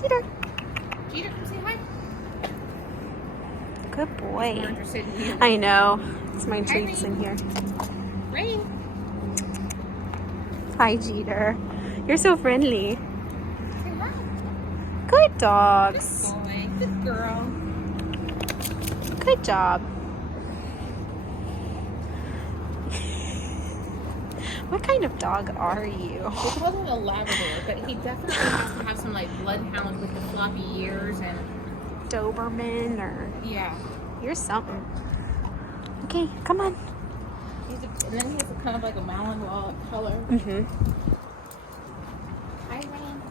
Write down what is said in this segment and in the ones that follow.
Cheater. Cheater, come say hi. Good boy. More interested in you. I know. It's my treats in here. Rain. Hi, Jeter. You're so friendly. Say hi. Good dogs. Good boy. Good girl. Good job. What kind of dog are you? They call him a Labrador, but he definitely has to have some like bloodhound with the floppy ears and Doberman or... yeah. You're something. Okay, come on. And then he has a kind of like a Malinois color. Mm-hmm. Hi, Rain.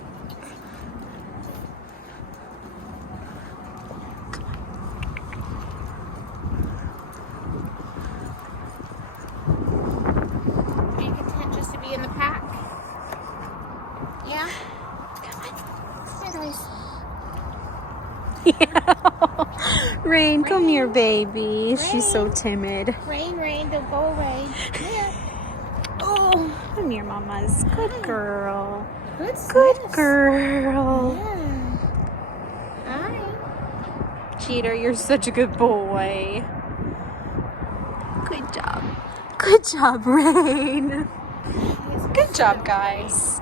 Are you content just to be in the pack? Yeah? Come on. Hi, guys. Rain, come Rain. here, baby. She's so Rain. timid. Rain, don't go away. Here. Oh, come here, mamas. Good Hi. girl. Good Good sis. girl. Yeah. Hi. Cheater, you're such a good boy. Good job. Good job, Rain. Good job, guys.